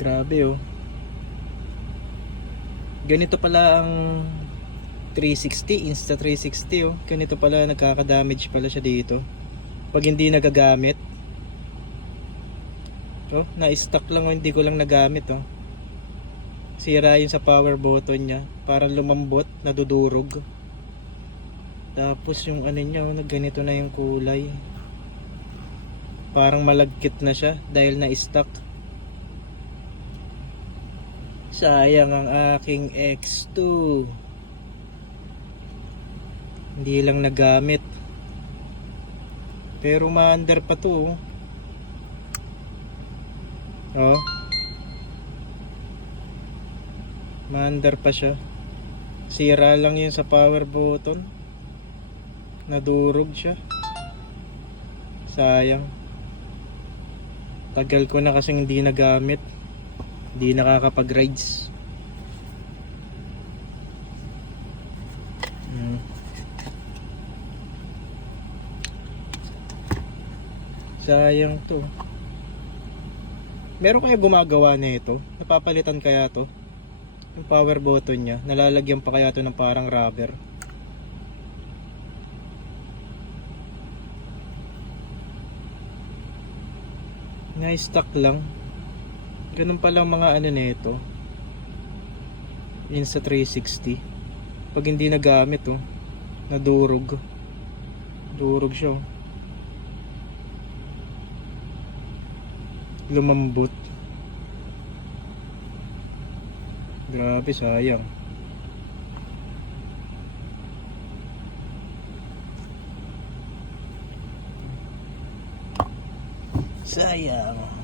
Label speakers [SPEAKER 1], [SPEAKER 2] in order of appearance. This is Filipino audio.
[SPEAKER 1] Grabe oh. Ganito pala ang 360, Insta 360 oh. Ganito pala nagkaka-damage pala siya dito. Pag hindi nagagamit. Oh, na-stuck lang oh, hindi ko lang nagamit oh. Sira yun sa power button niya. Parang lumambot, nadudurog. Tapos yung ano niya, oh, ganito na yung kulay. Parang malagkit na siya dahil na-stuck. Sayang ang aking X2. Hindi lang nagamit. Pero ma-under pa to. oh. Oh. Ma-under pa siya. Sira lang yun sa power button. Nadurog siya. Sayang. Tagal ko na kasing hindi nagamit. Hindi nakakapag-rides. Hmm. Sayang to. Meron kaya gumagawa na ito? Napapalitan kaya to? Yung power button niya. Nalalagyan pa kaya to ng parang rubber? Na-stuck lang. Ganun palang mga ano nito. Insta 360. Pag hindi nagamit oh, nadurog. Durog siya oh. Lumambot. Grabe sayang. Sayang.